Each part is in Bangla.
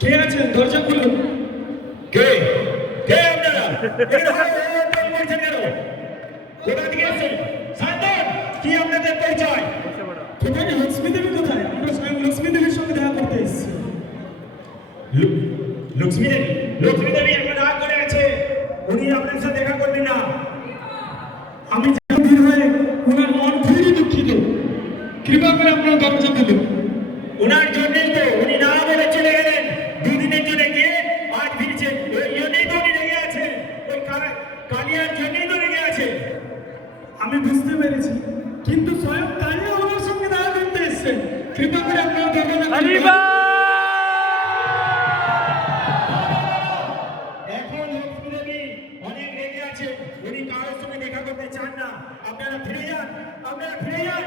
কে আছেন? দরজা খুলুন। কে কে আপনারা? বলছেন কেন? কোথা থেকে এসেছেন? সায়ন্তন, কি আপনাদের পরিচয়? কোথায় লক্ষ্মী দেবী? কোথায়? আমরা স্বয়ং লক্ষ্মী দেবীর সঙ্গে দেখা করতে এসেছি। লক্ষ্মী দেবী? লক্ষ্মী দেবী এখন রাগ করে আছে, উনি আপনার সাথে দেখা করবেন না। আমি জাতির হয়ে ওনার মন খুবই দুঃখিত। কৃপা করে আপনার দরজা খুলুন। ওনার জন্যই তো উনি না বলে চলে গেলেন, দুদিনের জন্য গিয়ে আজ ফিরছেন। ওই জন্যই তো উনি রেগে আছেন, ওই কালিয়ার জন্যই তো রেগে আছে। আমি বুঝতে পেরেছি, কিন্তু স্বয়ং কালিয়া ওনার সঙ্গে দেখা করতে এসেছেন। কৃপা করে আপনার দরজা খুলুন। এখন লক্ষ্মী দেবী অনেক রেগে আছে, উনি কারোর সঙ্গে দেখা করতে চান না। আপনারা ফিরে যান, আপনারা ফিরে যান।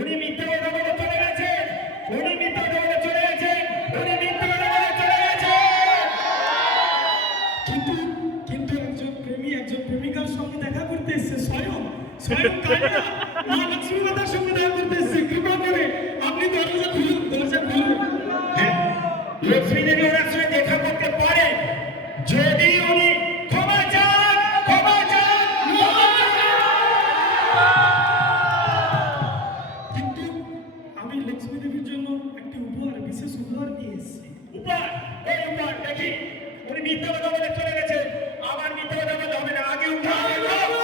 উনি মিথ্যা কথা বলে চলে গেছেন, উনি মিথ্যা কথা বলে চলে গেছেন, উনি মিথ্যা কথা বলে চলে গেছেন। কিন্তু কিন্তু একজন প্রেমী একজন প্রেমিকার সঙ্গে দেখা করতে এসেছে। স্বয়ং স্বয়ং কালিয়া মা লক্ষ্মী মাতার সঙ্গে দেখা করতে এসেছে। কৃপা করে আপনি দরজা খুলুন, দরজা খুলুন। হ্যাঁ, লক্ষ্মী দেবী ওনার সঙ্গে দেখা করতে পারেন যদি উনি ক্ষমা চান, ক্ষমা চান, ক্ষমা চান। কিন্তু আমি লক্ষ্মী দেবীর জন্য একটি উপহার, বিশেষ উপহার নিয়ে এসেছি। উপহার? এই উপহার দেখি। উনি মিথ্যা কথা বলে চলে গেছেন, আবার মিথ্যা কথা বলতে হবে না। আগে উপহার দেবো।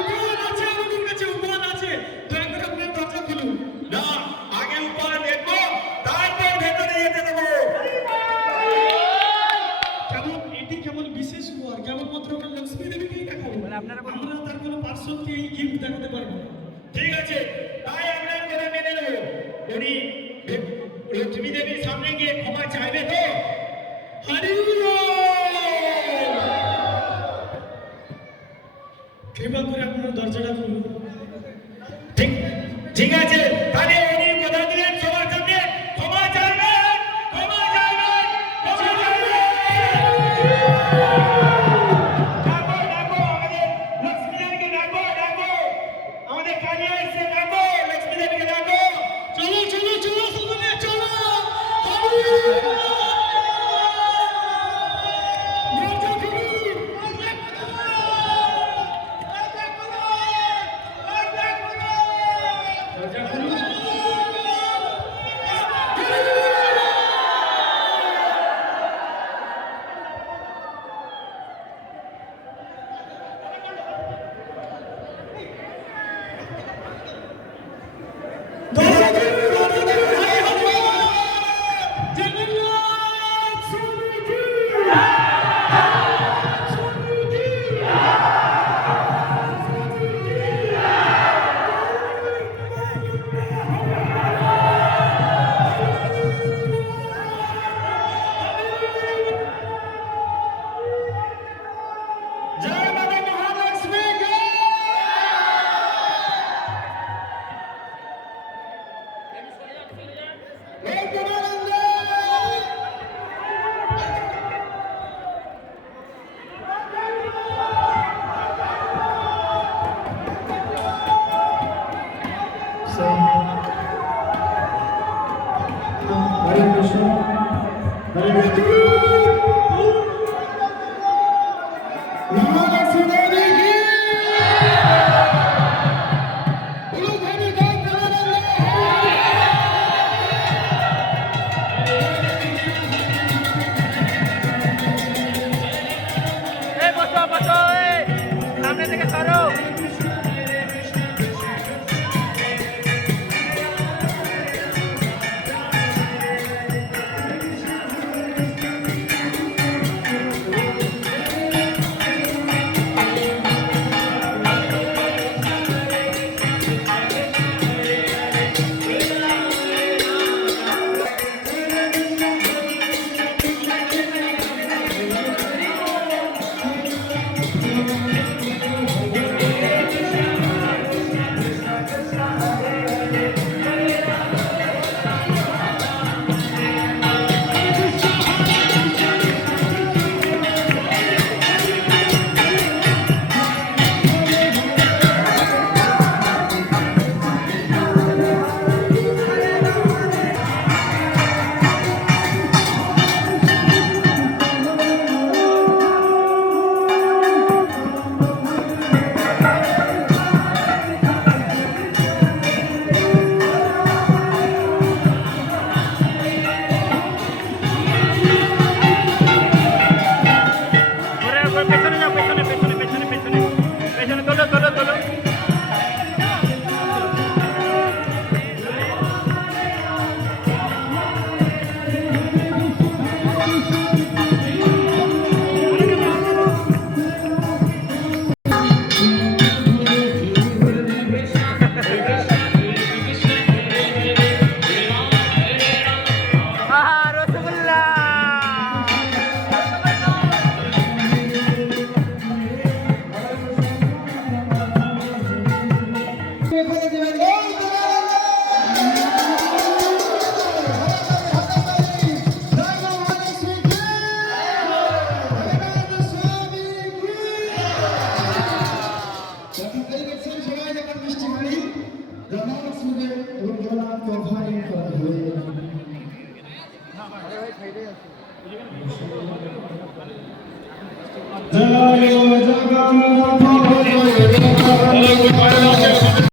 উপহার আছে আমাদের কাছে, উপহার আছে। দয়া করে আপনার দরজা খুলুন। না, আগে উপহার দেখবো, তারপর ভেতরে যেতে দেবো। এটি কেবল বিশেষ উপহার, কেবলমাত্র আমরা লক্ষ্মী দেবীকেই দেখাবো। আমরা তার কোনো পার্শ্বকে এই গিফট দেখাতে পারবো না। ঠিক আছে, তাই আপনার কথা মেনে নেব। উনি লক্ষ্মী দেবীর সামনে গিয়ে ক্ষমা চাইবে তো? হরি বল। কৃপা করে আপনার দরজাটা খুলুন। ঠিক ঠিক আছে, তাহলে উনি কথা দিলেন সবার সামনে ক্ষমা চাইবেন, ক্ষমা চাইবেন, ক্ষমা চাইবেন। ডাকো, ডাকো, আমাদের লক্ষ্মী দেবীকে ডাকো, ডাকো। আমাদের কালিয়া এসে ডাকো, লক্ষ্মী দেবীকে ডাকো। চলো চলো চলো সকলে চলো। হরি বল। দরজা খুলুন। দরজা খুলুন। দরজা খুলুন, দরজা খুলুন। হরি বল। জগন্নাথ সমৃদ্ধি। সমৃদ্ধি। জয় মাতা মহালক্ষ্মী কে। এই তোমানন্দ। হরে কৃষ্ণ, হরে কৃষ্ণ। মহালক্ষ্মী দেবী কি? বলো দেবী জয় তোমানন্দ। বসো বসো, সামনে থেকে সরো। জয় জগন্নাথ জয় জগন্নাথ